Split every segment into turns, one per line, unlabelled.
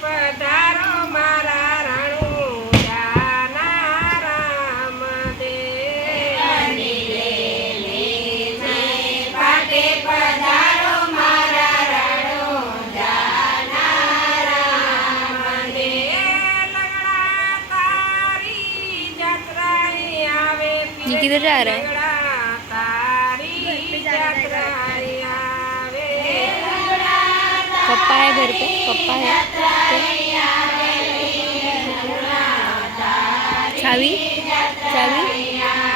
પધારો મારા
किधर जा रहा है घर पे पप्पा है।
तो- चावी चावी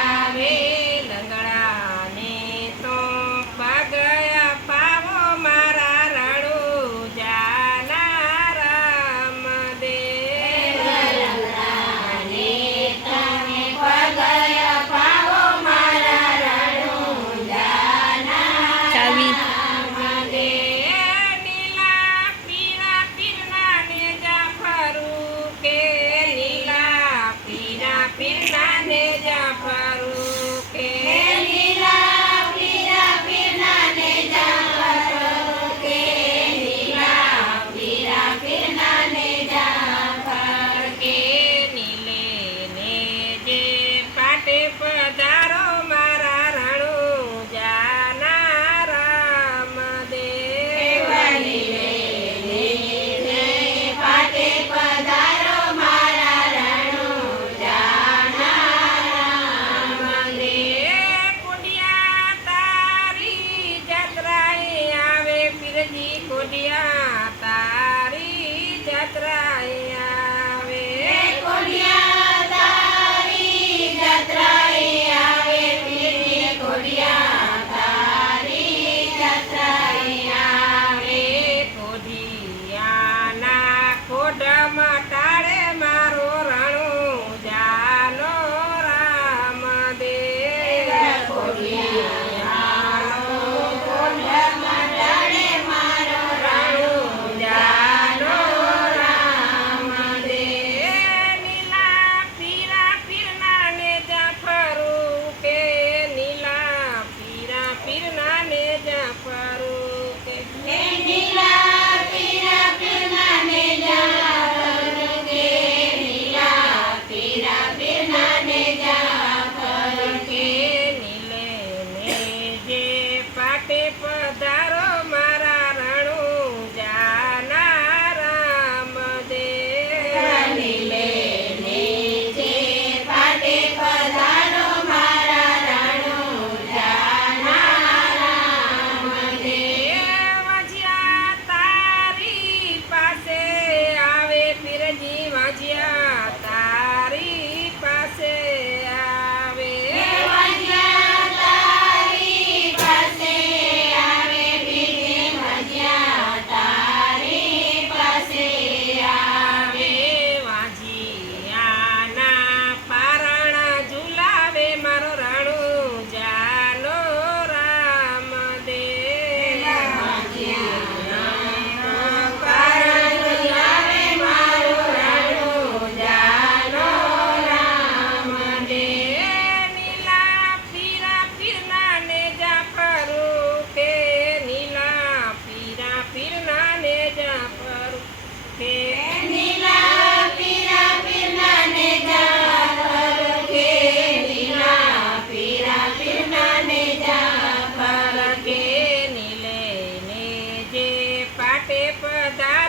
pepa da